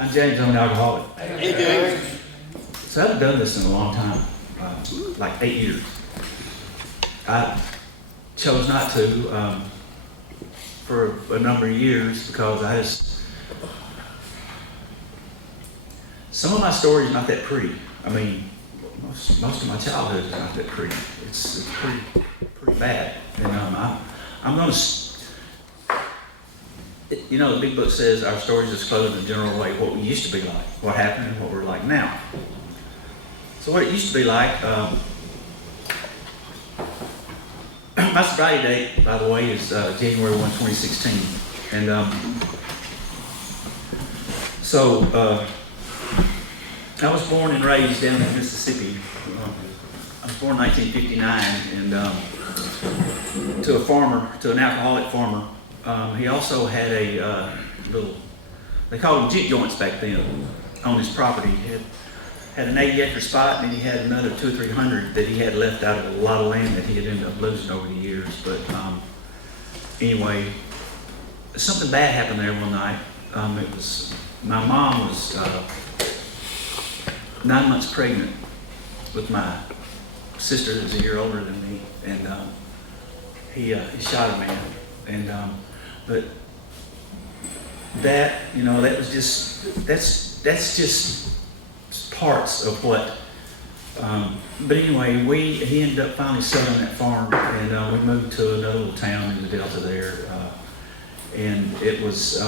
I'm James, I'm an alcoholic. Hey, James. So I haven't done this in a long time, like 8 years. I chose not to for a number of years because some of my story is not that pretty. I mean, most of my childhood is not that pretty. It's pretty bad. And I'm going to. You know, the big book says our stories disclose in a general way what we used to be like, what happened, and what we're like now. So what it used to be like, my sobriety date, by the way, is January 1, 2016. And I was born and raised down in Mississippi. I was born in 1959, and to an alcoholic farmer. He also had a little, they called them juke joints back then, on his property. He had an 80-acre spot, and he had another 200 or 300 that he had left out of a lot of land that he had ended up losing over the years. But anyway, something bad happened there one night. My mom was 9 months pregnant with my sister that was a year older than me, and he shot a man. And but that, you know, that was just, that's just parts of what, but anyway, he ended up finally selling that farm, and we moved to another little town in the Delta there, and it was,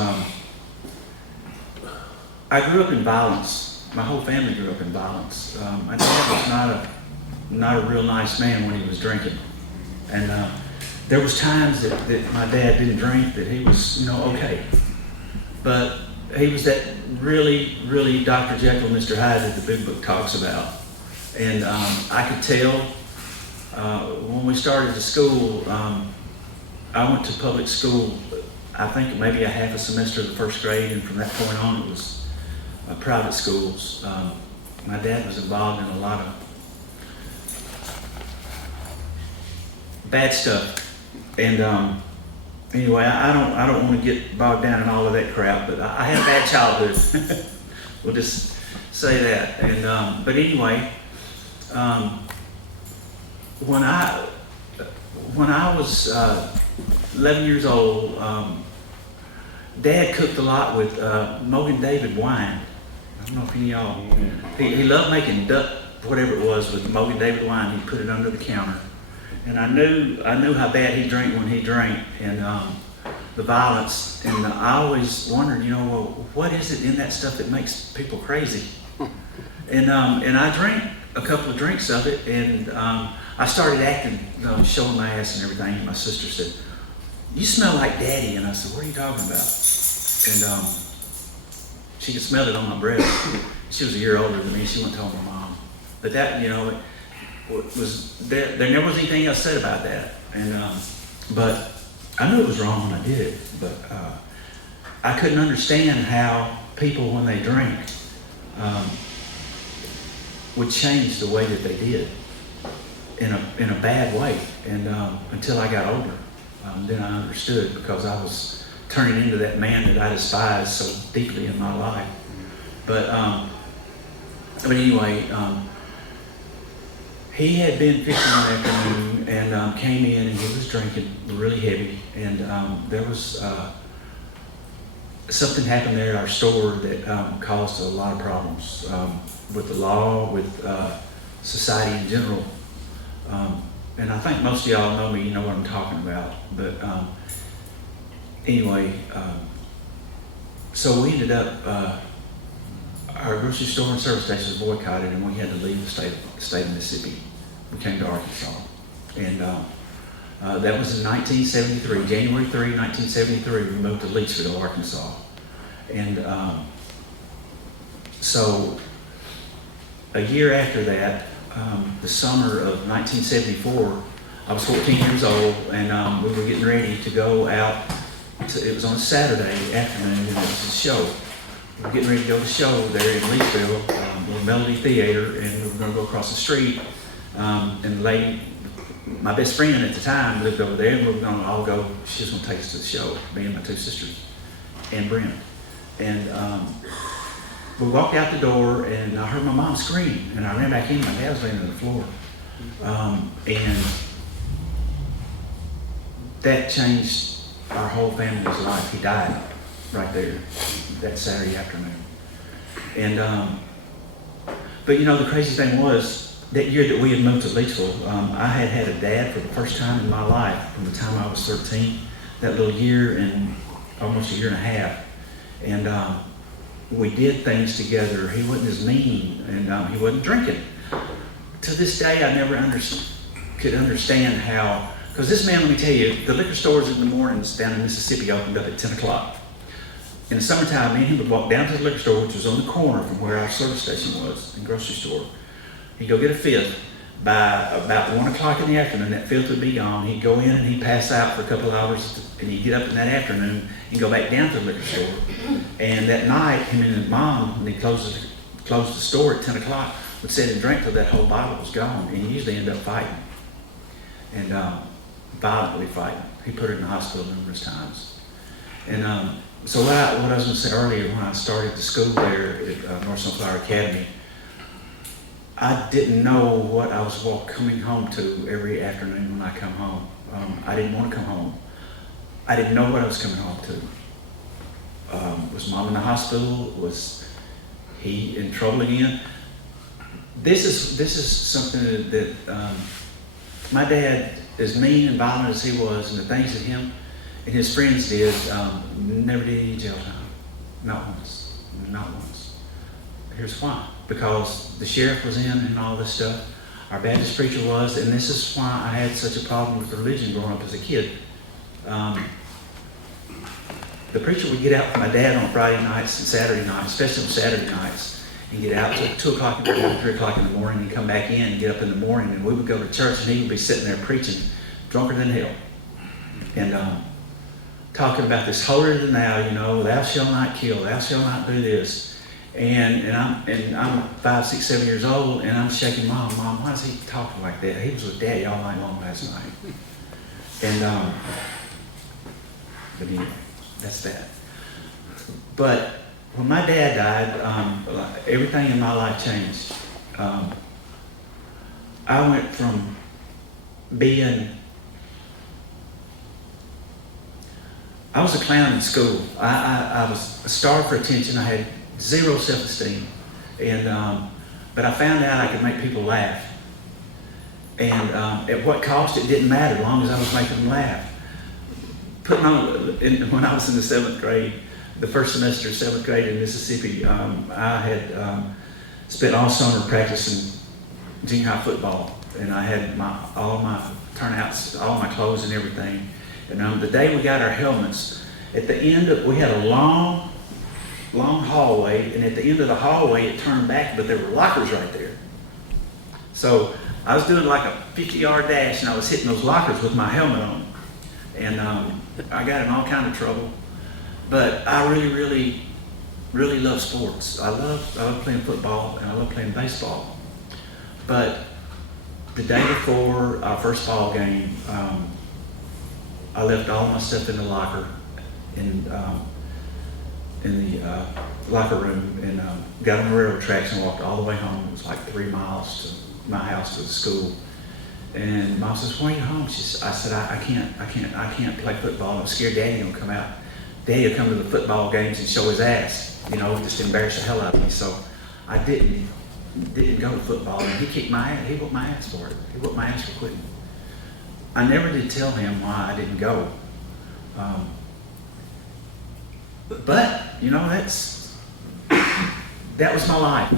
I grew up in violence. My whole family grew up in violence. My dad was not a real nice man when he was drinking, and there was times that my dad didn't drink, that he was, you know, okay. But he was that really, really Dr. Jekyll, Mr. Hyde that the big book talks about. And I could tell when we started the school, I went to public school, I think maybe a half a semester of the first grade, and from that point on it was private schools. My dad was involved in a lot of bad stuff. And anyway, I don't want to get bogged down in all of that crap, but I had a bad childhood. We'll just say that. And but anyway, when I was 11 years old, Dad cooked a lot with Mogan David wine. I don't know if any of y'all. He loved making duck, whatever it was, with Mogan David wine. He'd put it under the counter. And I knew how bad he drank when he drank, and the violence. And I always wondered, you know, well, what is it in that stuff that makes people crazy? And I drank a couple of drinks of it, and I started acting, you know, showing my ass and everything. And my sister said, "You smell like Daddy." And I said, "What are you talking about?" And she could smell it on my breath. She was a year older than me. She went and told my mom. But that, you know, was there never was anything else said about that, and but I knew it was wrong when I did it, but I couldn't understand how people, when they drank, would change the way that they did in a bad way, and until I got older, then I understood, because I was turning into that man that I despised so deeply in my life. But anyway. He had been fishing one afternoon and came in, and he was drinking really heavy, and there was something happened there at our store that caused a lot of problems with the law, with society in general. And I think most of y'all know me, you know what I'm talking about. But anyway, so we ended up, our grocery store and service stations boycotted, and we had to leave the state of Mississippi. We came to Arkansas, and that was in 1973, January 3, 1973. We moved to Leachville, Arkansas, and so a year after that, the summer of 1974, I was 14 years old, and we were getting ready to go out. It was on a Saturday afternoon, and it was a show. We were getting ready to go to a show there in Leachville, with Melody Theater, and we were going to go across the street. And the lady, my best friend at the time, lived over there, and we were going to all go. She was going to take us to the show, me and my two sisters, and Brent. And we walked out the door, and I heard my mom scream, and I ran back in. My dad was laying on the floor, and that changed our whole family's life. He died right there that Saturday afternoon. And but you know, the crazy thing was, that year that we had moved to Leachville, I had had a dad for the first time in my life from the time I was 13, that little year and almost a year and a half. And we did things together. He wasn't as mean, and he wasn't drinking. To this day, I never could understand how, because this man, let me tell you, the liquor stores in the mornings down in Mississippi opened up at 10 o'clock. In the summertime, me and him would walk down to the liquor store, which was on the corner from where our service station was, and grocery store. He'd go get a fifth. By about 1 o'clock in the afternoon, that fifth would be gone. He'd go in and he'd pass out for a couple of hours, and he'd get up in that afternoon and go back down to the liquor store. And that night, him and his mom, when he closed the store at 10 o'clock, would sit and drink till that whole bottle was gone, and he usually ended up fighting. And violently fighting. He put her in the hospital numerous times. And so what I was going to say earlier, when I started the school there at North Sunflower Academy, I didn't know what I was coming home to every afternoon when I come home. I didn't want to come home. I didn't know what I was coming home to. Was Mom in the hospital? Was he in trouble again? This is something that my dad, as mean and violent as he was, and the things that him and his friends did, never did any jail time. Not once. Not once. Here's why. Because the sheriff was in and all this stuff. Our Baptist preacher was, and this is why I had such a problem with religion growing up as a kid. The preacher would get out with my dad on Friday nights and Saturday nights, especially on Saturday nights, and get out till 2 o'clock in the morning, 3 o'clock in the morning, and come back in and get up in the morning, and we would go to church, and he would be sitting there preaching, drunker than hell, and talking about this holier than thou, you know, thou shalt not kill, thou shalt not do this. And I'm 5, 6, 7 years old, and I'm shaking Mom, why is he talking like that? He was with Daddy all night long last night. And but anyway, that's that. But when my dad died, everything in my life changed. I went from being, I was a clown in school. I was starved for attention. I had zero self-esteem, and but I found out I could make people laugh, and at what cost it didn't matter, as long as I was making them laugh. When I was in the 7th grade, the first semester of 7th grade in Mississippi, I had spent all summer practicing junior high football, and I had all my turnouts, all my clothes and everything. And the day we got our helmets, at the end we had a long hallway, and at the end of the hallway it turned back, but there were lockers right there. So I was doing like a 50-yard dash, and I was hitting those lockers with my helmet on, and I got in all kind of trouble. But I really love sports. I love playing football, and I love playing baseball. But the day before our first ball game, I left all my stuff in the locker in the locker room, and got on the railroad tracks and walked all the way home. It was like 3 miles to my house to the school. And Mom says, "Why are you home?" I said, I can't play football. I'm scared Daddy will come out. Daddy will come to the football games and show his ass, you know, just embarrass the hell out of me. So I didn't go to football, and he kicked my ass. He whooped my ass for it. He whooped my ass for quitting. I never did tell him why I didn't go. But, you know, that was my life.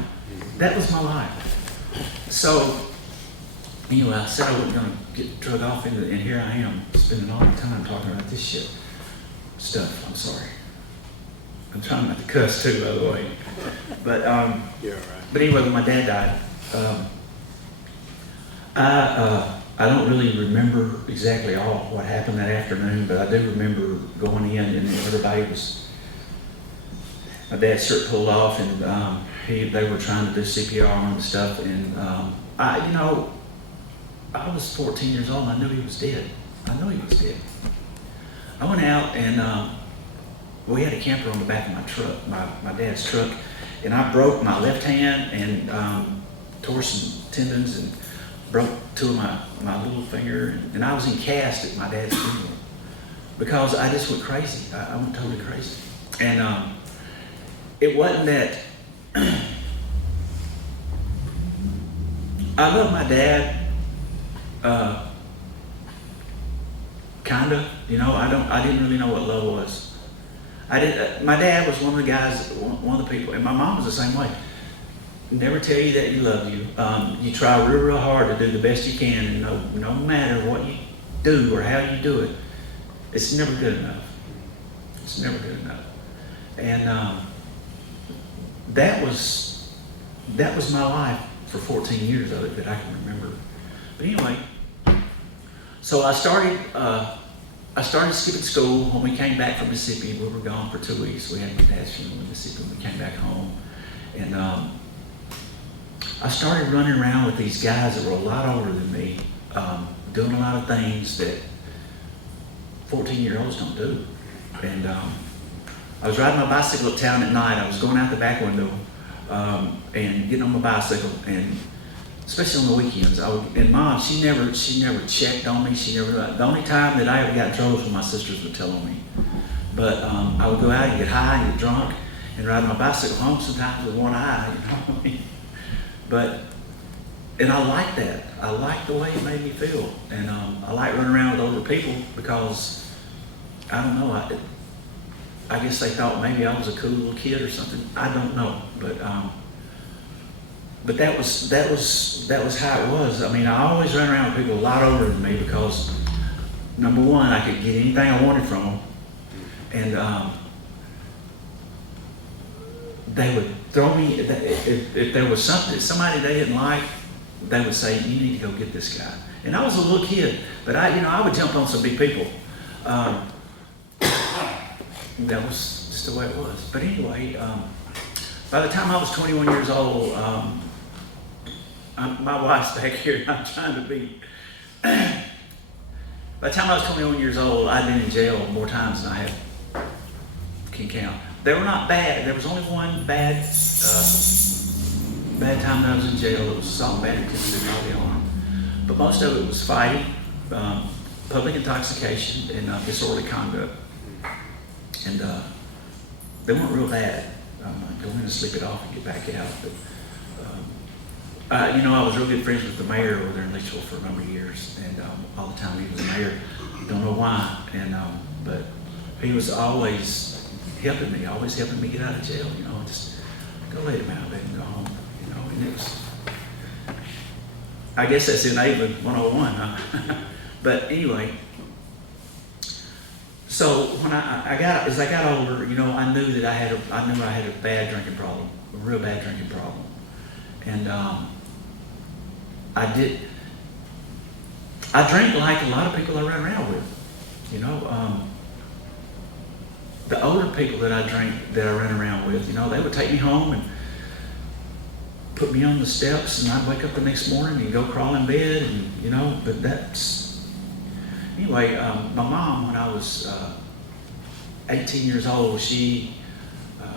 That was my life. So, anyway, I said I wasn't going to get drug off into, and here I am, spending all my time talking about this shit stuff. I'm sorry. I'm trying not to cuss too, by the way. But, You're all right. But anyway, when my dad died, I don't really remember exactly all what happened that afternoon, but I do remember going in, and everybody was, my dad's shirt pulled off, and they were trying to do CPR on him and stuff, and I was 14 years old, and I knew he was dead. I knew he was dead. I went out, and we had a camper on the back of my truck, my dad's truck, and I broke my left hand and tore some tendons and broke two of my little finger, and I was in cast at my dad's funeral because I just went crazy. I went totally crazy. And it wasn't that I love my dad, kinda, you know. I didn't really know what love was. My dad was one of the guys, one of the people, and my mom was the same way. Never tell you that you love you. You try real, real hard to do the best you can, and no matter what you do or how you do it, it's never good enough. It's never good enough. And that was my life for 14 years of it that I can remember. But anyway, so I started skipping school. When we came back from Mississippi, we were gone for 2 weeks. We had my dad's funeral in Mississippi, and we came back home. And I started running around with these guys that were a lot older than me, doing a lot of things that 14-year-olds don't do. And I was riding my bicycle uptown at night. I was going out the back window and getting on my bicycle, and especially on the weekends. And Mom, she never checked on me. The only time that I ever got in trouble was when my sisters would tell on me. But I would go out and get high and get drunk and ride my bicycle home sometimes with one eye, you know what I mean? And I liked that. I liked the way it made me feel. And I like running around with older people because, I don't know, I guess they thought maybe I was a cool little kid or something. I don't know. But that was how it was. I mean, I always ran around with people a lot older than me because, number one, I could get anything I wanted from them. And they would throw me, if there was somebody they didn't like, they would say, you need to go get this guy. And I was a little kid, but I would jump on some big people. That was just the way it was. But anyway, by the time I was 21 years old, my wife's back here, I'm trying to be. By the time I was 21 years old, I'd been in jail more times than I can count. They were not bad. There was only one bad time that I was in jail. It was assault and battery, attempted bodily harm. But most of it was fighting, public intoxication, and disorderly conduct. And they weren't real bad. Go in and sleep it off and get back out. But I was real good friends with the mayor over there in Leachville for a number of years, and all the time he was mayor. Don't know why, and but he was always helping me get out of jail. You know, just go lay them out, let them go home. You know, and it was. I guess that's enabling 101, huh? But anyway. So when as I got older, you know, I knew that I had a bad drinking problem, a real bad drinking problem, and I drank like a lot of people I ran around with, you know. The older people that I ran around with, you know, they would take me home and put me on the steps, and I'd wake up the next morning and go crawl in bed, and you know. But that's anyway. My mom, when I was 18 years old,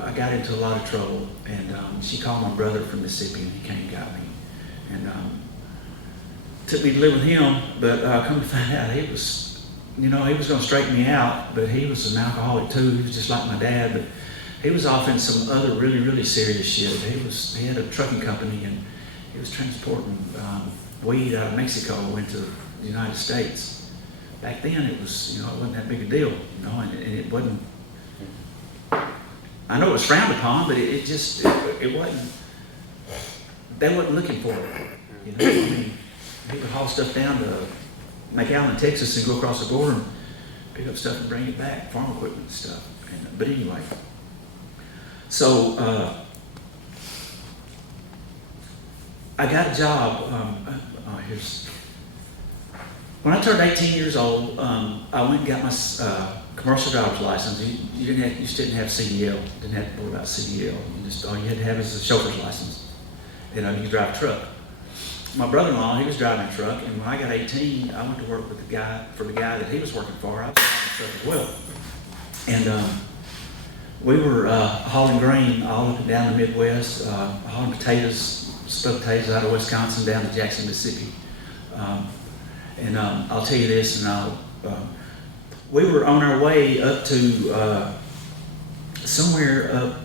I got into a lot of trouble, and she called my brother from Mississippi, and he came and got me, and took me to live with him. But come to find out, he was going to straighten me out, but he was an alcoholic too. He was just like my dad, but he was off in some other really, really serious shit. He had a trucking company, and he was transporting weed out of Mexico into the United States. Back then, it was, it wasn't that big a deal, and it wasn't. I know it was frowned upon, but it wasn't. They wasn't looking for it. I mean, he would haul stuff down to McAllen, Texas, and go across the border and pick up stuff and bring it back, farm equipment and stuff. But anyway, so I got a job. When I turned 18 years old, I went and got my commercial driver's license. You just didn't have CDL. Didn't have to worry about CDL. All you had to have is a chauffeur's license. You could drive a truck. My brother-in-law, he was driving a truck, and when I got 18, I went to work with the guy that he was working for. I was driving a truck as well. And we were hauling grain all up and down the Midwest, hauling potatoes, stuffed potatoes out of Wisconsin down to Jackson, Mississippi. I'll tell you this, we were on our way up to somewhere up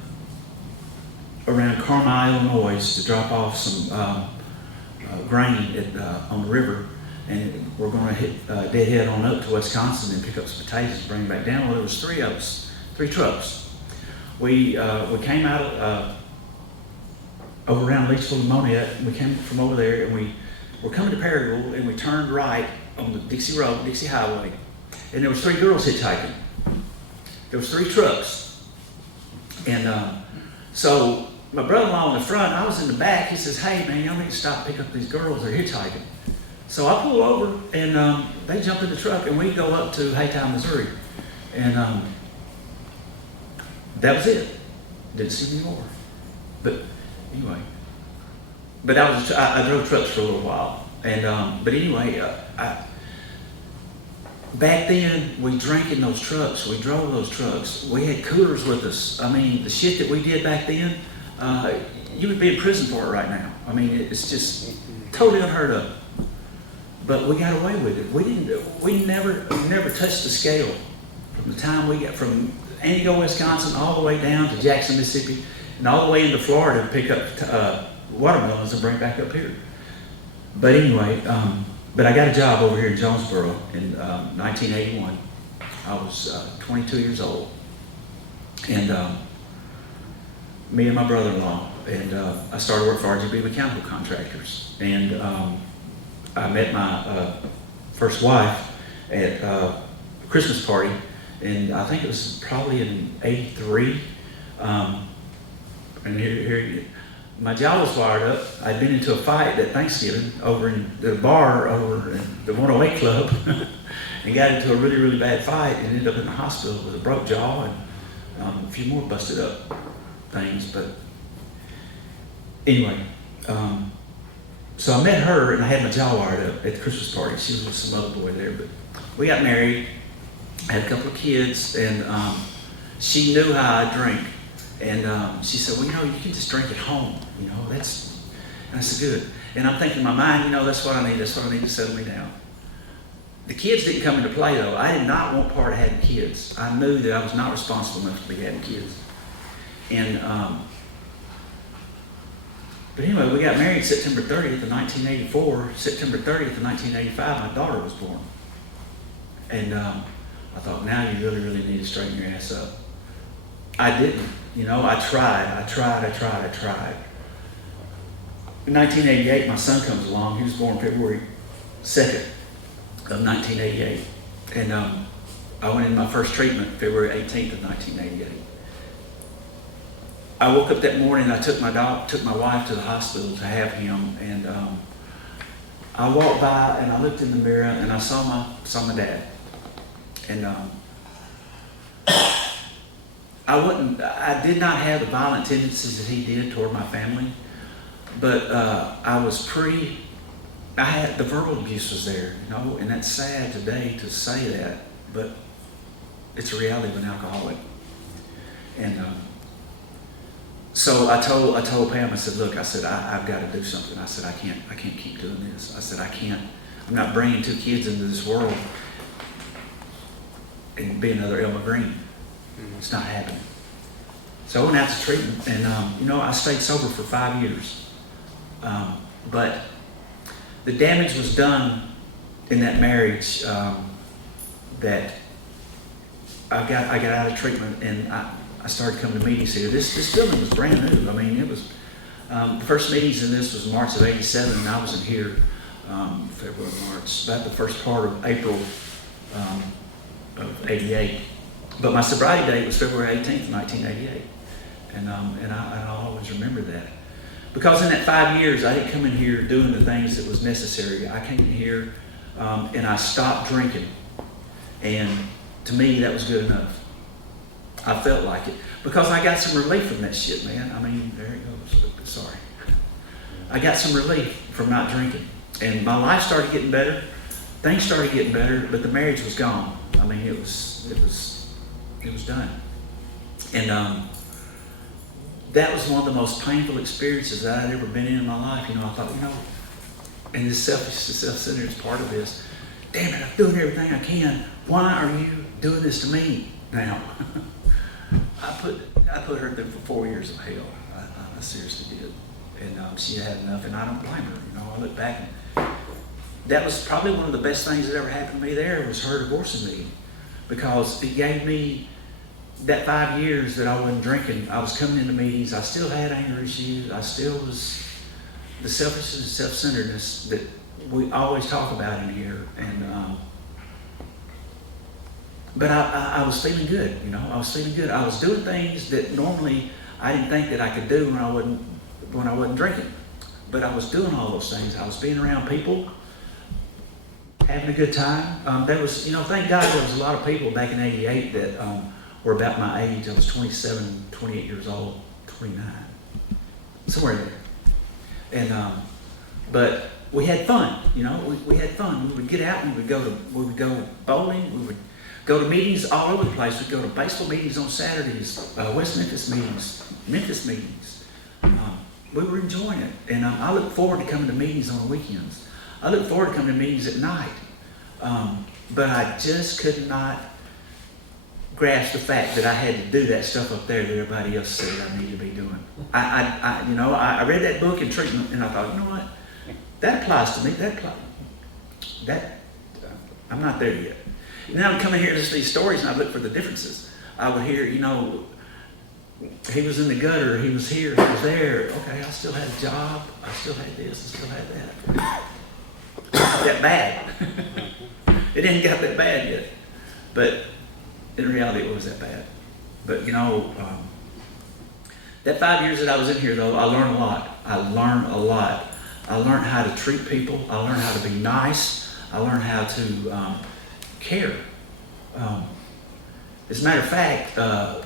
around Carmel, Illinois, to drop off some grain on the river, and we're going to hit deadhead on up to Wisconsin and pick up some potatoes and bring them back down. Well, there was three of us, 3 trucks. We came out over around Leachville and Moniette. We came from over there, and we were coming to Paragould, and we turned right on the Dixie Road, Dixie Highway, and there was 3 girls hitchhiking. There was 3 trucks, and so my brother-in-law in the front, I was in the back. He says, "Hey man, y'all need to stop and pick up these girls. They're hitchhiking." So I pull over, and they jump in the truck, and we go up to Haytown, Missouri, and that was it. Didn't see any more. But anyway, I drove trucks for a little while, and but anyway, back then we drank in those trucks. We drove those trucks. We had coolers with us. I mean, the shit that we did back then, you would be in prison for it right now. I mean, it's just totally unheard of. But we got away with it. We never touched the scale from the time we got from Antigo, Wisconsin, all the way down to Jackson, Mississippi, and all the way into Florida to pick up watermelons and bring back up here. But anyway, but I got a job over here in Jonesboro in 1981. I was 22 years old, and me and my brother-in-law, and I started working for RGB Mechanical Contractors, and I met my first wife at a Christmas party, and I think it was probably in '83. And here, my jaw was wired up. I'd been into a fight at Thanksgiving over in the bar over in the 108 Club, and got into a really, really bad fight, and ended up in the hospital with a broke jaw and a few more busted up things. But anyway. So I met her, and I had my jaw wired up at the Christmas party. She was with some other boy there, but we got married, had a couple of kids, and she knew how I drink. And she said, "Well, you can just drink at home, that's," and I said, "Good." And I'm thinking in my mind, that's what I need to settle me down. The kids didn't come into play though. I did not want part of having kids. I knew that I was not responsible enough to be having kids. And but anyway, we got married September 30th of 1984. September 30th of 1985, my daughter was born. And I thought, now you really, really need to straighten your ass up. I didn't. I tried. In 1988, my son comes along. He was born February 2nd of 1988. And I went in my first treatment February 18th of 1988. I woke up that morning, I took my wife to the hospital to have him, and I walked by and I looked in the mirror and I saw my dad. And I did not have the violent tendencies that he did toward my family, but the verbal abuse was there, and that's sad today to say that, but it's a reality of an alcoholic. And so I told Pam, I said, "Look," I said, I've got to do something. I said, I can't keep doing this. I said, I'm not bringing 2 kids into this world and be another Elma Green. It's not happening. So I went out to treatment, and I stayed sober for 5 years. But the damage was done in that marriage that I got out of treatment, and I started coming to meetings here. This building was brand new. I mean, it was the first meetings in this was March of '87, and I was in here February, March, about the first part of April of '88. But my sobriety date was February 18th, 1988, and I'll always remember that, because in that 5 years I didn't come in here doing the things that was necessary. I came in here and I stopped drinking, and to me that was good enough. I felt like it, because I got some relief from that shit, man. I mean, there it goes. Sorry. I got some relief from not drinking, and my life started getting better. Things started getting better, but the marriage was gone. I mean, it was done. And that was one of the most painful experiences that I'd ever been in my life. I thought, and this selfishness, the self-centered is part of this. Damn it, I'm doing everything I can. Why are you doing this to me now? I put her through for 4 years of hell. I seriously did. And she had enough, and I don't blame her. I look back, and that was probably one of the best things that ever happened to me there was her divorcing me, because it gave me that 5 years that I wasn't drinking. I was coming into meetings. I still had anger issues. I still was the selfishness and self-centeredness that we always talk about in here. And but I was feeling good. I was feeling good. I was doing things that normally I didn't think that I could do when I wasn't drinking. But I was doing all those things. I was being around people, having a good time. There was, thank God there was a lot of people back in '88 that were about my age. I was 27, 28 years old, 29, somewhere there. And but we had fun. We had fun. We would get out and we would go bowling. We would go to meetings all over the place. We'd go to baseball meetings on Saturdays, West Memphis meetings. We were enjoying it. And I look forward to coming to meetings on the weekends. I look forward to coming to meetings at night. But I just could not grasp the fact that I had to do that stuff up there that everybody else said I needed to be doing. I read that book in treatment, and I thought, what? That applies to me. I'm not there yet. And then I would come in here and listen to these stories, and I'd look for the differences. I would hear, he was in the gutter, he was here, he was there. Okay, I still had a job, I still had this, I still had that. It's not that bad. It didn't get that bad yet. But in reality, it was that bad. But that 5 years that I was in here, though, I learned a lot. I learned how to treat people. I learned how to be nice. I learned how to care. As a matter of fact, I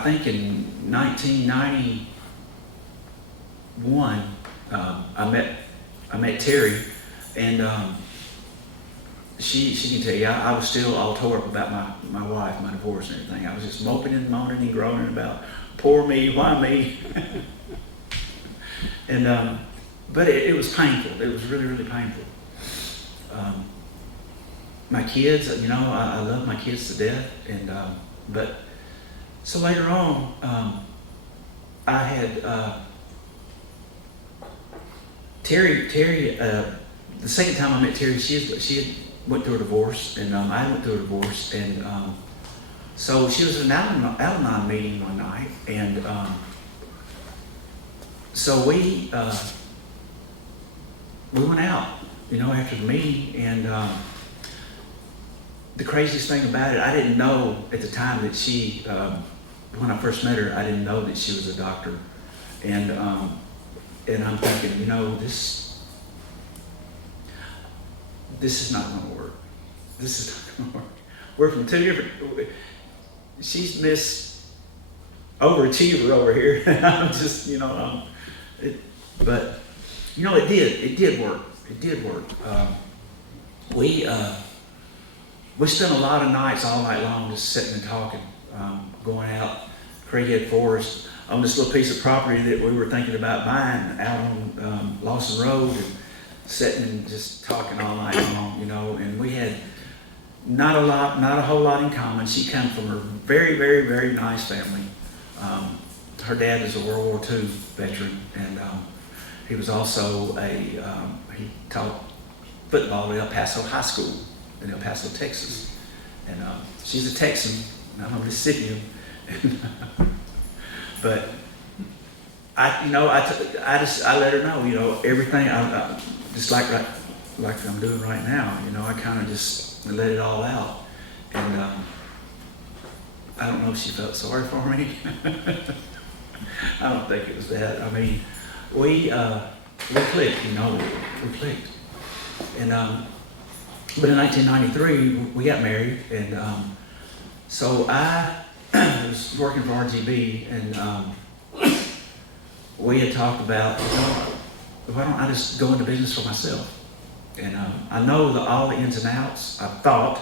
think in 1991, I met Terry, and she can tell you, I was still all tore up about my wife, my divorce and everything. I was just moping and moaning and groaning about, poor me, why me? And but it was painful. It was really, really painful. My kids, I love my kids to death, and but so later on, I had Terry. The second time I met Terry, she had went through a divorce, and I went through a divorce, and so she was at an Al-Anon meeting one night, and so we went out, after the meeting, and the craziest thing about it, I didn't know at the time that she, when I first met her, I didn't know that she was a doctor, and I'm thinking, this is not going to work. This is not going to work. We're from two different. She's Miss Overachiever over here, and I'm just, but it did work. It did work. We spent a lot of nights all night long just sitting and talking, going out Craighead Forest on this little piece of property that we were thinking about buying out on Lawson Road, and sitting and just talking all night long, and we had not a whole lot in common. She comes from a very, very, very nice family. Her dad is a World War II veteran, and he was also he taught football at El Paso High School in El Paso, Texas. And she's a Texan, and I'm a Mississippian. But I let her know, everything. I just like I'm doing right now. I kind of just let it all out, and I don't know if she felt sorry for me. I don't think it was that. I mean, we clicked. We clicked, and but in 1993 we got married, and so I was working for RGB, and we had talked about, why don't I just go into business for myself? And I know all the ins and outs, I thought.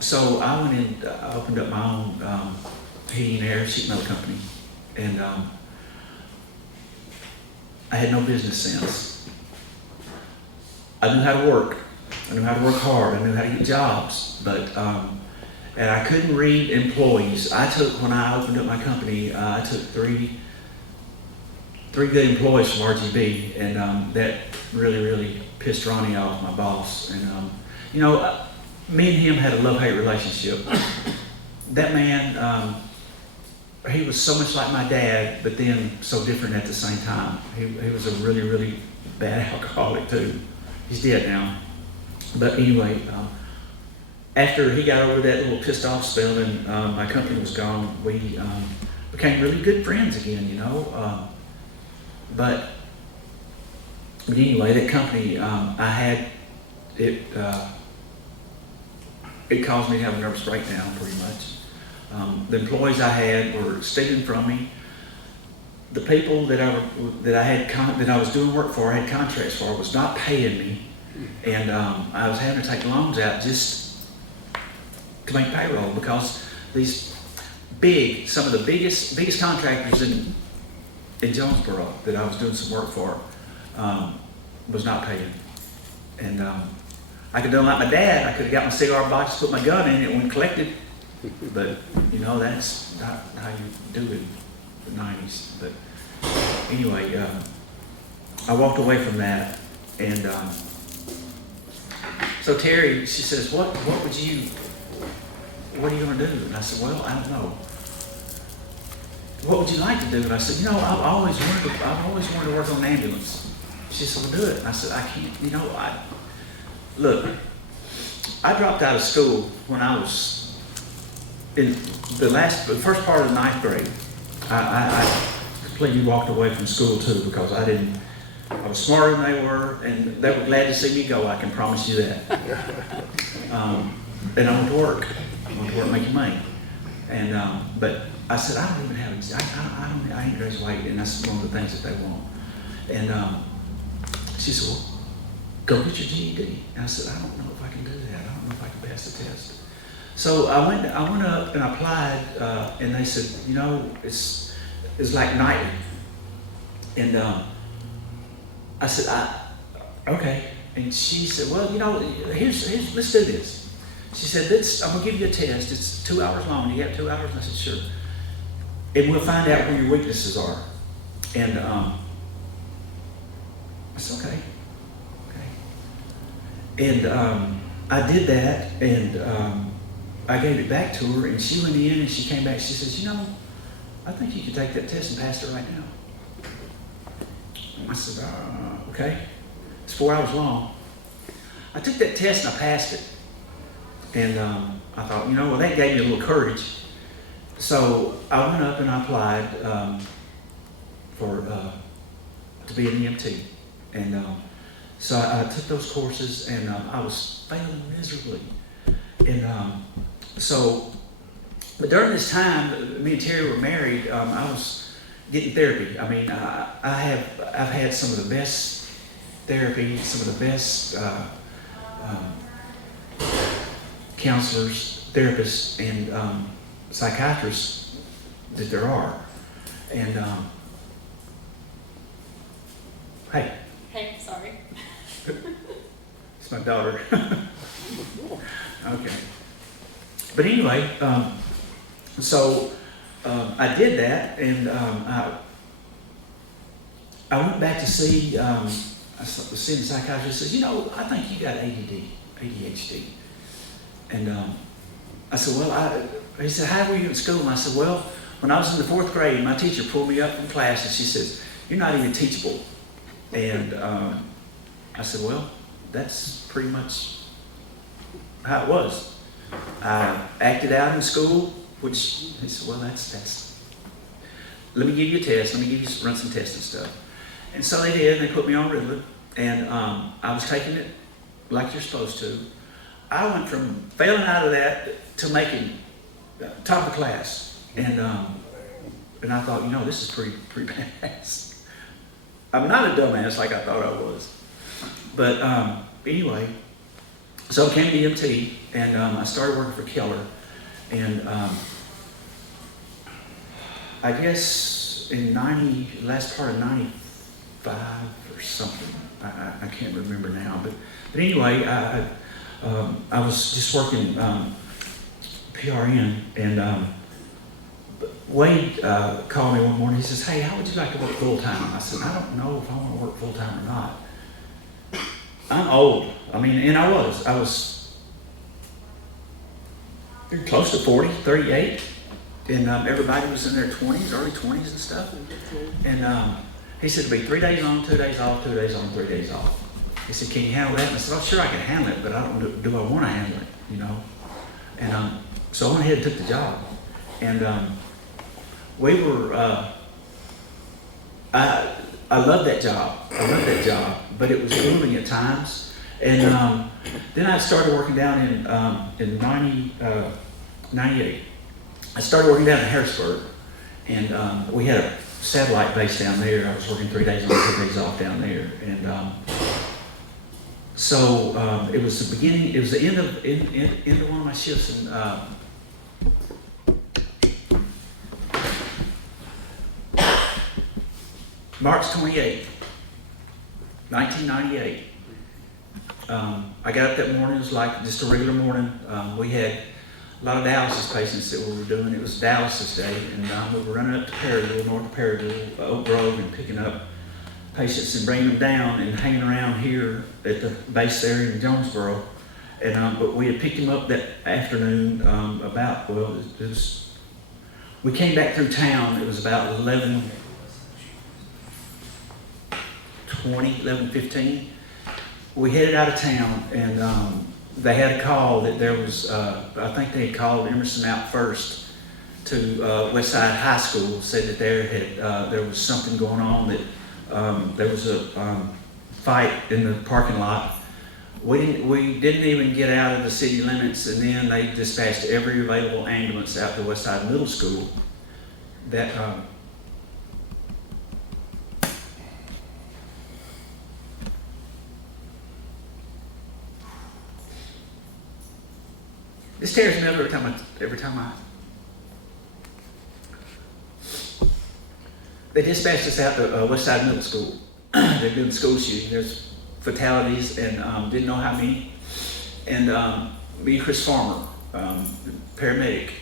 So I went in, I opened up my own heating and air sheet metal company. And I had no business sense. I knew how to work. I knew how to work hard. I knew how to get jobs. But, and I couldn't read employees. When I opened up my company, I took three good employees from RGB, and that really pissed Ronnie off, my boss. And, me and him had a love-hate relationship. That man, he was so much like my dad, but then so different at the same time. He was a really bad alcoholic too. He's dead now. But anyway, after he got over that little pissed off spell and my company was gone, we became really good friends again, But anyway, that company, I had, it caused me to have a nervous breakdown pretty much. The employees I had were stealing from me. The people that I was doing work for, I had contracts for, was not paying me. And I was having to take loans out just to make payroll because these some of the biggest contractors in Jonesboro that I was doing some work for was not paying. And I could have done like my dad. I could have got my cigar box, put my gun in it, and collected. But that's not how you do it in the 90s. But anyway, I walked away from that, and so Terry, she says, what are you going to do? And I said, well, I don't know. What would you like to do? And I said, I've always wanted to work on an ambulance. She said, well, do it. And I said, I can't, look, I dropped out of school when I was in the first part of the 9th grade. I completely walked away from school too because I was smarter than they were, and they were glad to see me go, I can promise you that. And I went to work. I went to work making money. And, but I said, I don't even have I ain't graduated, and that's one of the things that they want. And she said, well, go get your GED. And I said, I don't know if I can do that. I don't know if I can pass the test. So I went up and applied, and they said, it's like nightly. And I said, okay. And she said, well, here's let's do this. She said, I'm going to give you a test. It's 2 hours long. You got 2 hours? And I said, sure. And we'll find out where your weaknesses are. And I said, okay. And I did that, and I gave it back to her, and she went in, and she came back. She says, I think you could take that test and pass it right now. I said, okay. It's 4 hours long. I took that test and I passed it. And I thought, that gave me a little courage. So I went up and I applied to be an EMT. And so I took those courses, and I was failing miserably. And but during this time, me and Terry were married. I was getting therapy. I mean, I've had some of the best therapy, some of the best counselors, therapists, and psychiatrists that there are. And hey. Hey, sorry. It's my daughter. Okay. But anyway, so I did that, and I went back to see, I was seeing the psychiatrist. Says, I think you got ADHD. And I said, well, he said, how were you in school? And I said, well, when I was in the 4th grade, my teacher pulled me up from class, and she says, you're not even teachable. And I said, well, that's pretty much how it was. I acted out in school, which he said, well, that's. Let me give you a test. Let me run some tests and stuff. And so they did. And they put me on Ritalin, and I was taking it like you're supposed to. I went from failing out of that to making top of class, and I thought, this is pretty badass. I'm not a dumbass like I thought I was, but anyway. So I came to EMT, and I started working for Keller, and I guess in last part of 95 or something. I can't remember now, but anyway, I was just working PRN, and Wade called me one morning. He says, "Hey, how would you like to work full time?" I said, "I don't know if I want to work full time or not. I'm old." I mean, and I was close to 40, 38, and everybody was in their 20s, early 20s and stuff. And he said, "It'll be 3 days on, 2 days off, 2 days on, 3 days off." He said, "Can you handle that?" And I said, "Oh, sure, I can handle it, but I don't. Do I want to handle it? You know?" And so I went ahead and took the job, and we were. I loved that job. But it was grueling at times. And then I started working down in 98. I started working down in Harrisburg, and we had a satellite base down there. I was working 3 days on, 2 days off down there, and so it was the beginning. It was the end of one of my shifts, and March 28th, 1998. I got up that morning. It was like just a regular morning. We had a lot of dialysis patients that we were doing. It was dialysis day, and we were running up to Paragould, north of Paragould, Oak Grove, and picking up patients and bringing them down and hanging around here at the base there in Jonesboro. And but we had picked him up that afternoon we came back through town. It was about 11:15. We headed out of town, and they had a call that there was, I think they had called Emerson out first to Westside High School, said that there was something going on, that there was a fight in the parking lot. We didn't even get out of the city limits, and then they dispatched every available ambulance out to Westside Middle School. This tears me up every time they dispatched us out to Westside Middle School. They're doing school shooting. There's fatalities, and didn't know how many. And me and Chris Farmer, paramedic.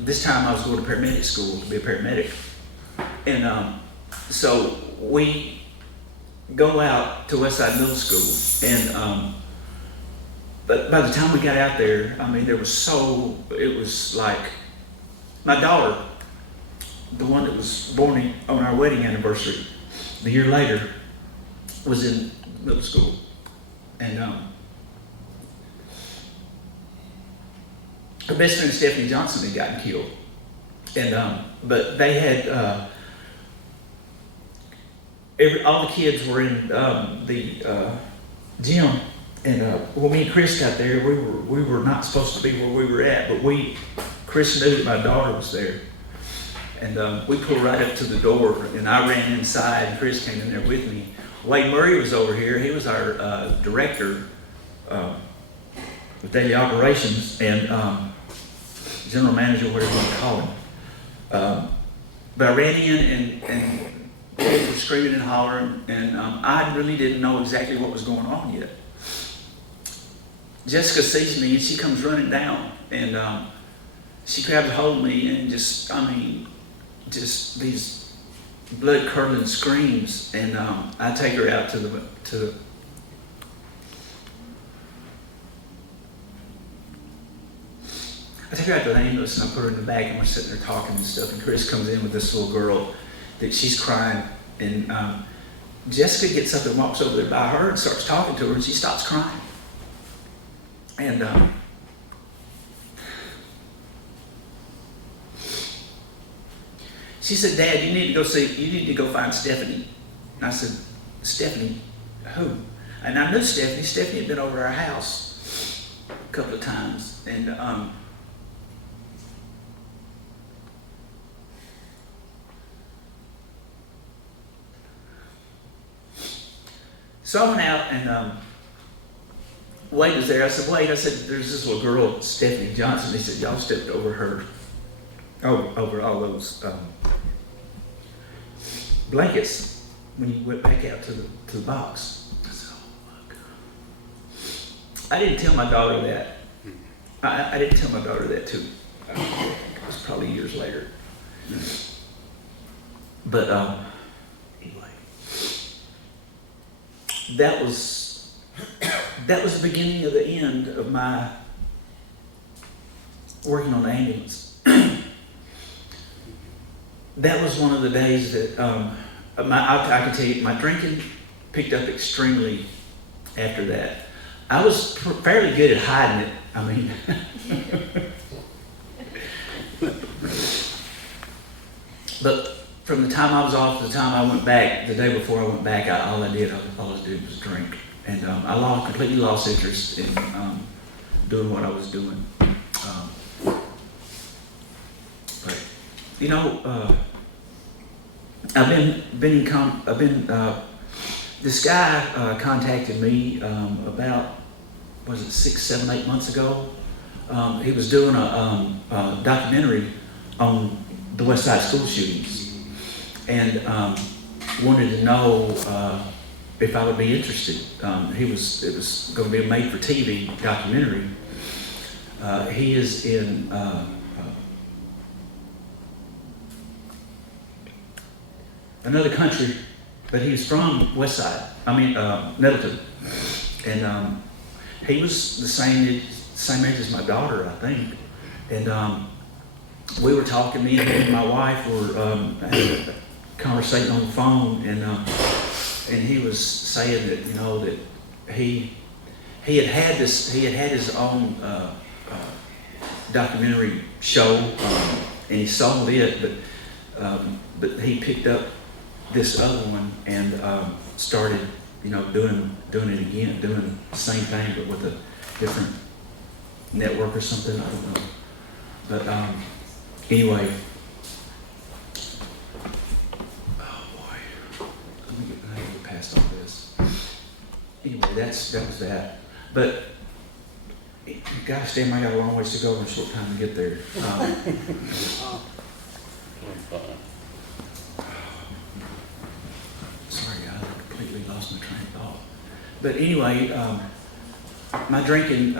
This time I was going to paramedic school to be a paramedic. And so we go out to Westside Middle School, and but by the time we got out there, I mean, it was like my daughter, the one that was born on our wedding anniversary, the year later, was in middle school. And her best friend Stephanie Johnson had gotten killed. And but they had all the kids were in the gym. And when me and Chris got there, we were not supposed to be where we were at, but Chris knew that my daughter was there. And we pulled right up to the door, and I ran inside, and Chris came in there with me. Wade Murray was over here. He was our director of daily operations, and general manager, whatever you want to call him. But I ran in, and they were screaming and hollering, and I really didn't know exactly what was going on yet. Jessica sees me, and she comes running down, and she grabs a hold of me, and just these blood-curdling screams, and I take her out to the ambulance, and I put her in the back, and we're sitting there talking and stuff, and Chris comes in with this little girl that she's crying, and Jessica gets up and walks over there by her and starts talking to her, and she stops crying. And she said, "Dad, you need to go find Stephanie." And I said, "Stephanie, who?" And I knew Stephanie. Stephanie had been over to our house a couple of times. And so I went out, and Wade was there. I said, "Wade," "there's this little girl, Stephanie Johnson." He said, "Y'all stepped over her, over all those blankets when you went back out to the box. I said, oh my God. I didn't tell my daughter that. I didn't tell my daughter that too. It was probably years later. But anyway, that was the beginning of the end of my working on the ambulance. That was one of the days that I can tell you, my drinking picked up extremely after that. I was fairly good at hiding it. I mean, but from the time I was off to the time I went back, the day before I went back, all I did was drink. And I completely lost interest in doing what I was doing. But, you know, this guy contacted me about, was it 6, 7, 8 months ago? He was doing a documentary on the West Side school shootings, and wanted to know if I would be interested. It was going to be a made-for-TV documentary. He is in another country, but he's from West Side. Nettleton, and he was the same age as my daughter, I think. And we were talking. Me and my wife were conversating on the phone, and he was saying that, you know, that he had his own documentary show, and he sold it, but he picked up this other one and started, you know, doing it again, doing the same thing but with a different network or something. I don't know. But anyway, oh boy, let me get past all this. Anyway, that was that. But gosh damn, I got a long ways to go in a short time to get there. Sorry, I completely lost my train of thought. But anyway, my drinking.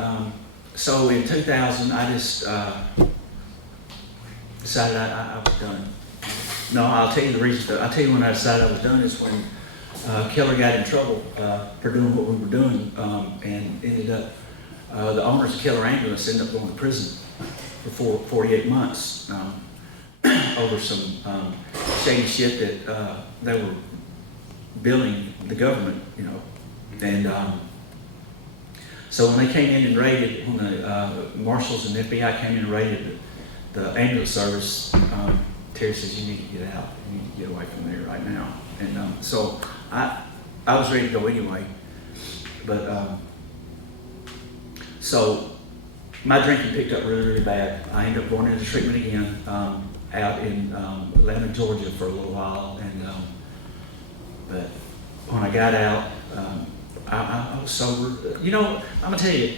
So in 2000, I just decided I was done. No, I'll tell you the reason. I'll tell you when I decided I was done is when Keller got in trouble for doing what we were doing, and ended up, the owners of Keller Ambulance ended up going to prison for 48 months over some shady shit that they were billing the government, you know. And so when they came in and raided, when the marshals and the FBI came in and raided the ambulance service, Terry says, you need to get out. You need to get away from there right now. And so I was ready to go anyway. But so my drinking picked up really, really bad. I ended up going into treatment again out in Atlanta, Georgia for a little while. And but when I got out, I was sober. You know, I'm gonna tell you,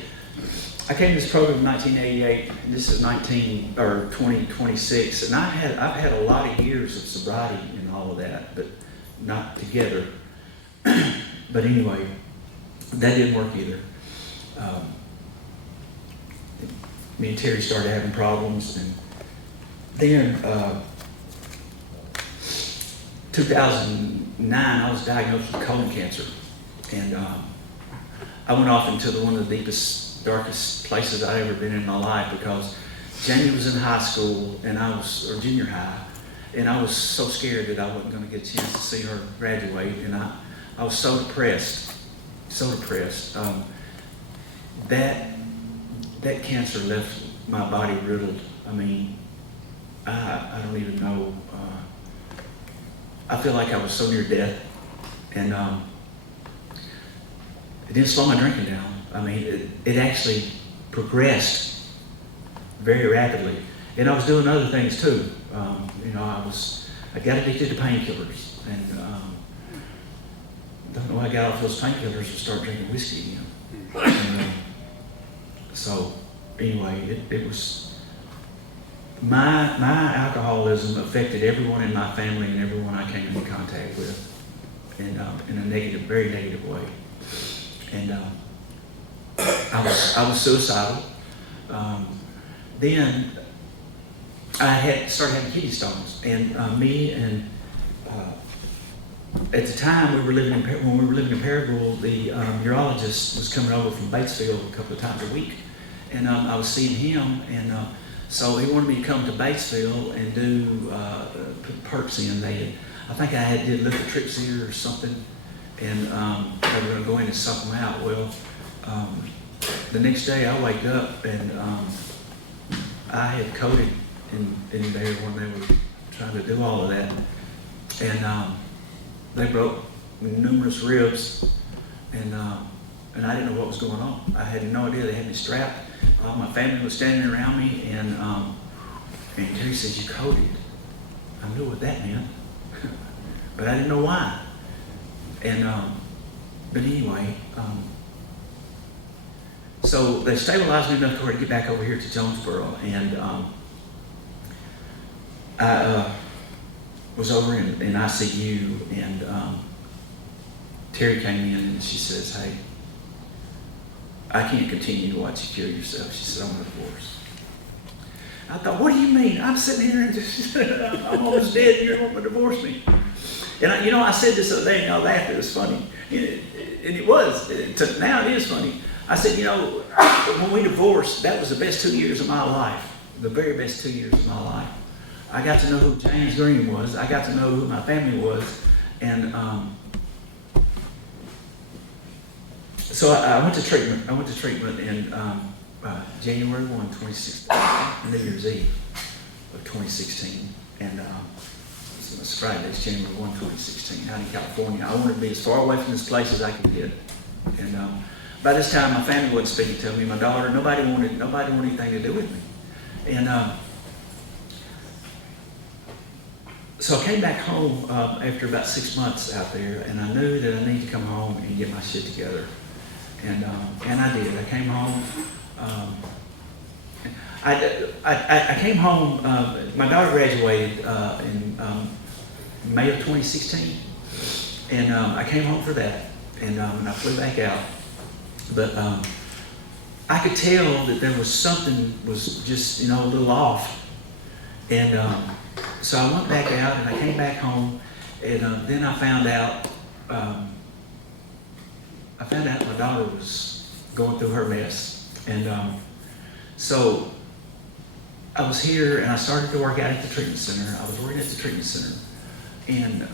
I came to this program in 1988. And this is 2026, and I've had a lot of years of sobriety and all of that, but not together. But anyway, that didn't work either. Me and Terry started having problems, and then 2009, I was diagnosed with colon cancer. And I went off into one of the deepest, darkest places I'd ever been in my life, because Jamie was in high school or junior high, and I was so scared that I wasn't going to get a chance to see her graduate, and I was so depressed. That cancer left my body riddled. I mean, I don't even know. I feel like I was so near death, and it didn't slow my drinking down. I mean, it actually progressed very rapidly. And I was doing other things too. You know, I got addicted to painkillers, and don't know how I got off those painkillers and started drinking whiskey again. And, so anyway, it was my alcoholism affected everyone in my family and everyone I came into contact with, and in a negative, very negative way. And I was suicidal. Then I had started having kidney stones, and me and at the time when we were living in Paragould, the urologist was coming over from Batesville a couple of times a week, and I was seeing him, and so he wanted me to come to Batesville and do put perks in. I think I did lithotripsy or something, and they were going to go in and suck them out. Well, the next day I wake up and I had coded in there when they were trying to do all of that, and they broke numerous ribs, and I didn't know what was going on. I had no idea. They had me strapped. My family was standing around me, and Terry says, "You coded." I knew what that meant, but I didn't know why. And but anyway, so they stabilized me enough to where to get back over here to Jonesboro, and I was over in ICU, and Terry came in and she says, "Hey, I can't continue to watch you kill yourself." She said, "I want a divorce." I thought, what do you mean? I'm sitting here and just, I'm almost dead and you're wanting to divorce me. And I said this the other day and y'all laughed. It was funny. And it was. Now it is funny. I said, when we divorced, that was the best 2 years of my life. The very best 2 years of my life. I got to know who James Green was. I got to know who my family was. And so I went to treatment. I went to treatment in January 1, 2016, New Year's Eve of 2016. And it's Friday, it's January 1, 2016, out in California. I wanted to be as far away from this place as I could get. And by this time, my family wasn't speaking to me. My daughter, nobody wanted anything to do with me. And so I came back home after about 6 months out there, and I knew that I needed to come home and get my shit together. And I did. I came home. I came home. My daughter graduated in May of 2016, and I came home for that, and I flew back out. But I could tell that there was something was just a little off, and so I went back out and I came back home, and then I found out. My daughter was going through her mess, and so I was here and I started to work out at the treatment center. I was working at the treatment center, and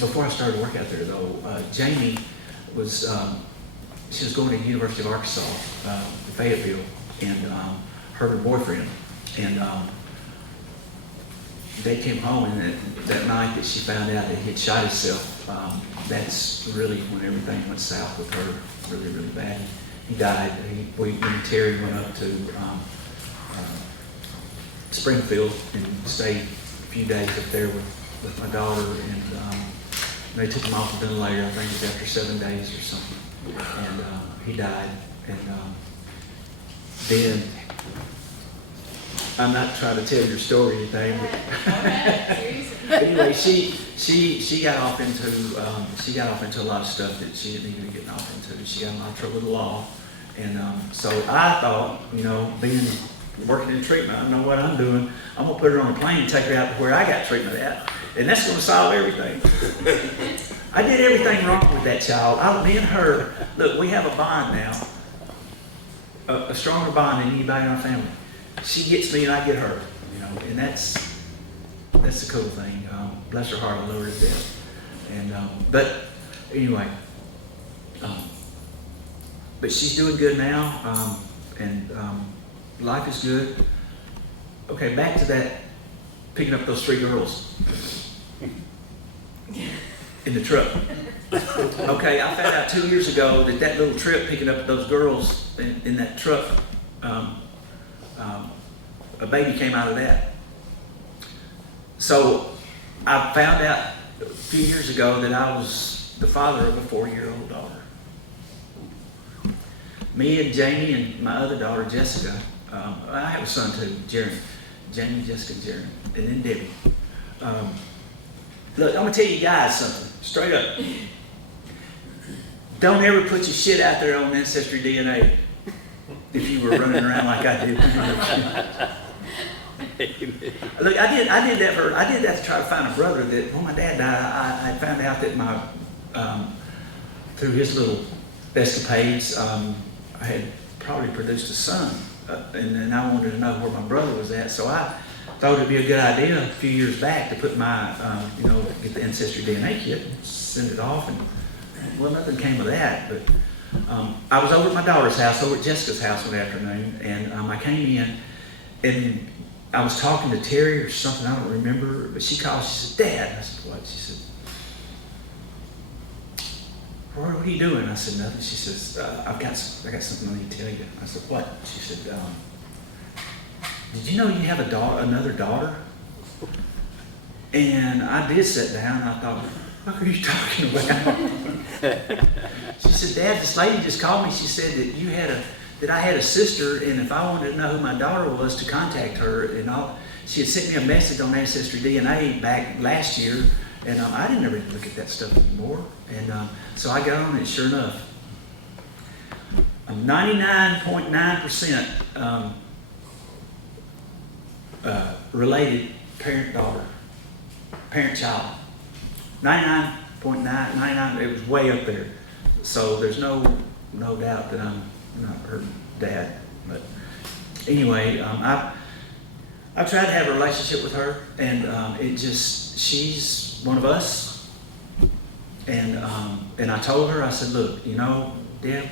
before I started to work out there, though, Jamie was she was going to the University of Arkansas, Fayetteville, and her boyfriend, and they came home, and that night that she found out that he had shot himself, that's really when everything went south with her, really, really bad. He died. Me and Terry went up to Springfield and stayed a few days up there with my daughter, and they took him off the ventilator, I think it was after 7 days or something, and he died. And then, I'm not trying to tell your story or anything, but anyway, she got off into a lot of stuff that she didn't need to be getting off into. She got in a lot of trouble with the law, and so I thought, working in treatment, I know what I'm doing. I'm gonna put her on a plane and take her out to where I got treatment at, and that's gonna solve everything. I did everything wrong with that child. Me and her, look, we have a bond now, a stronger bond than anybody in our family. She gets me and I get her, and that's the cool thing. Bless her heart, I love her to death. And but anyway, but she's doing good now, and life is good. Okay, back to that, picking up those 3 girls in the truck. Okay, I found out 2 years ago that little trip picking up those girls in that truck, a baby came out of that. So I found out a few years ago that I was the father of a 4-year-old daughter. Me and Jamie and my other daughter, Jessica, I have a son too, Jeremy. Jamie, Jessica, Jeremy, and then Debbie. Look, I'm gonna tell you guys something, straight up. Don't ever put your shit out there on Ancestry DNA if you were running around like I did. Look, I did that to try to find a brother that when my dad died, I found out that my through his little escapades, I had probably produced a son, and then I wanted to know where my brother was at. So I thought it'd be a good idea a few years back to put my, get the Ancestry DNA kit, and send it off, and well, nothing came of that. But I was over at my daughter's house, over at Jessica's house one afternoon, and I came in, and I was talking to Terry or something, I don't remember, but she called, she said, "Dad." I said, "What?" She said, "What are you doing?" I said, "Nothing." She says, I got something I need to tell you." I said, "What?" She said, "Did you know you have another daughter?" And I did sit down, and I thought, "What are you talking about?" She said, "Dad, this lady just called me. She said that I had a sister, and if I wanted to know who my daughter was, to contact her, and all." She had sent me a message on Ancestry DNA back last year, and I didn't ever look at that stuff anymore. And so I got on it. Sure enough, I'm 99.9% related parent-daughter, parent-child. 99.9, it was way up there. So there's no doubt that I'm not her dad. But anyway, I've tried to have a relationship with her, and she's one of us. And I told her, I said, "Look, Deb,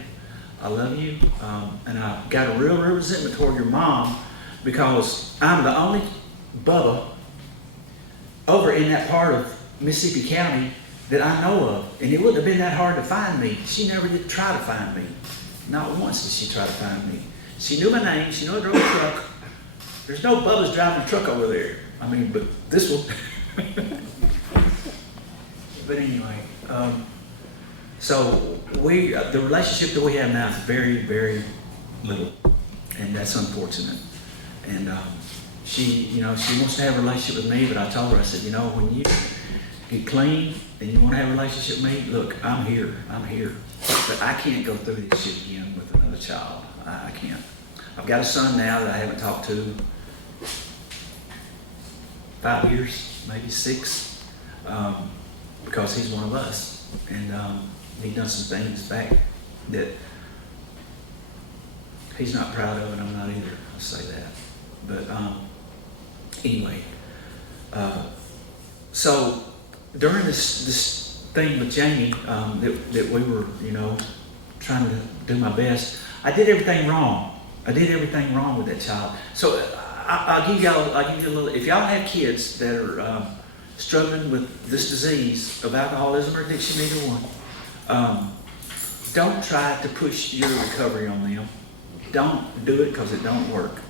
I love you, and I got a real resentment toward your mom because I'm the only Bubba over in that part of Mississippi County that I know of, and it wouldn't have been that hard to find me. She never did try to find me. Not once did she try to find me. She knew my name. She knew I drove a truck. There's no Bubba's driving a truck over there. I mean, but this one." But anyway, so the relationship that we have now is very, very little, and that's unfortunate. And she wants to have a relationship with me, but I told her, I said, when you get clean and you want to have a relationship with me, look, I'm here, but I can't go through this shit again with another child. I can't. I've got a son now that I haven't talked to 5 years, maybe 6. Because he's one of us, and he done some things back that he's not proud of, and I'm not either. I'll say that. But anyway, so during this thing with Jamie, that we were, trying to do my best, I did everything wrong. I did everything wrong with that child. So I'll give you a little. If y'all have kids that are struggling with this disease of alcoholism or addiction, either one, don't try to push your recovery on them. Don't do it because it don't work.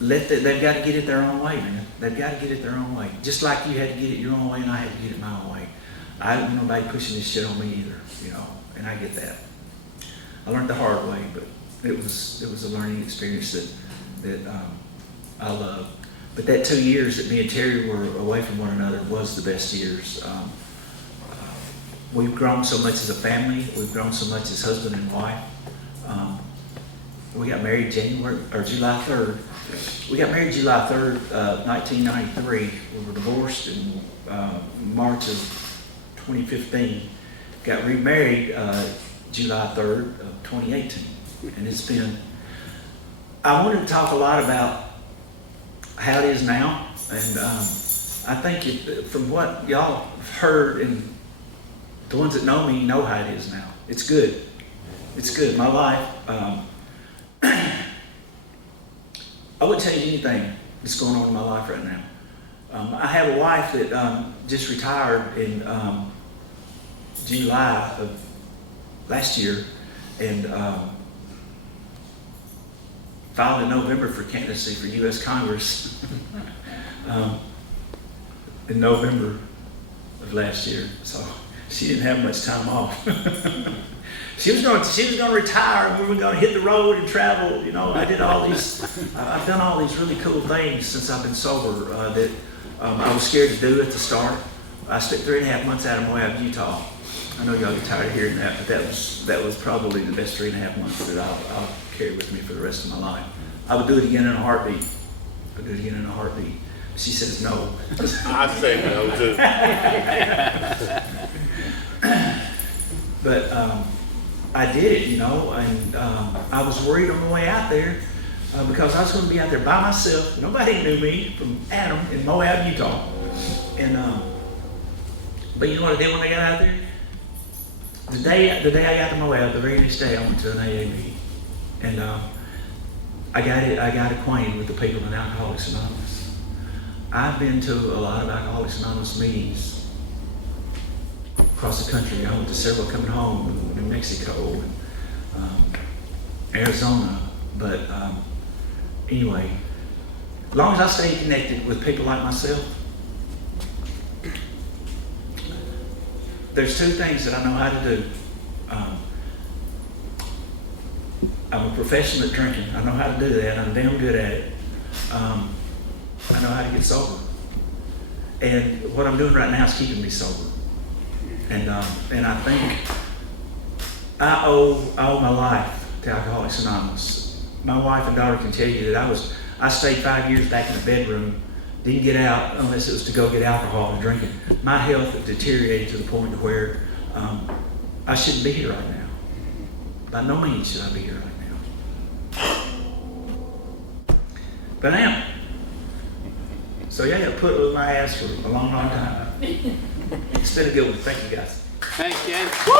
They've got to get it their own way, man. They've got to get it their own way. Just like you had to get it your own way, and I had to get it my own way. I don't want nobody pushing this shit on me either, and I get that. I learned the hard way, but it was a learning experience that I love. But that 2 years that me and Terry were away from one another was the best years. We've grown so much as a family. We've grown so much as husband and wife. We got married July 3rd. We got married July 3rd, 1993. We were divorced in March of 2015. Got remarried July 3rd of 2018. And it's been, I wanted to talk a lot about how it is now, and I think from what y'all have heard, and the ones that know me know how it is now. It's good. It's good. My life, I wouldn't tell you anything that's going on in my life right now. I have a wife that just retired in July of last year, and filed in November for candidacy for U.S. Congress in November of last year. So She didn't have much time off. She was going to retire, and we were going to hit the road and travel. You know, I've done all these really cool things since I've been sober that I was scared to do at the start. I spent 3.5 months out of Moab, Utah. I know y'all get tired of hearing that, but that was probably the best 3.5 months that I'll carry with me for the rest of my life. I would do it again in a heartbeat. She says no. I say no too. But I did it, you know, and I was worried on the way out there because I was going to be out there by myself. Nobody knew me from Adam in Moab, Utah. And but you know what I did when I got out there? The day I got to Moab, the very next day, I went to an AA meeting, and I got acquainted with the people in Alcoholics Anonymous. I've been to a lot of Alcoholics Anonymous meetings across the country. I went to several coming home in New Mexico and Arizona. But anyway, as long as I stay connected with people like myself, there's 2 things that I know how to do. I'm a professional at drinking. I know how to do that. I'm damn good at it. I know how to get sober. And what I'm doing right now is keeping me sober. And I think I owe my life to Alcoholics Anonymous. My wife and daughter can tell you that I stayed 5 years back in the bedroom, didn't get out unless it was to go get alcohol and drink it. My health had deteriorated to the point where I shouldn't be here right now. By no means should I be here right now. But I am. So y'all got to put it with my ass for a long, long time. It's been a good one. Thank you, guys. Thanks, James. Woo!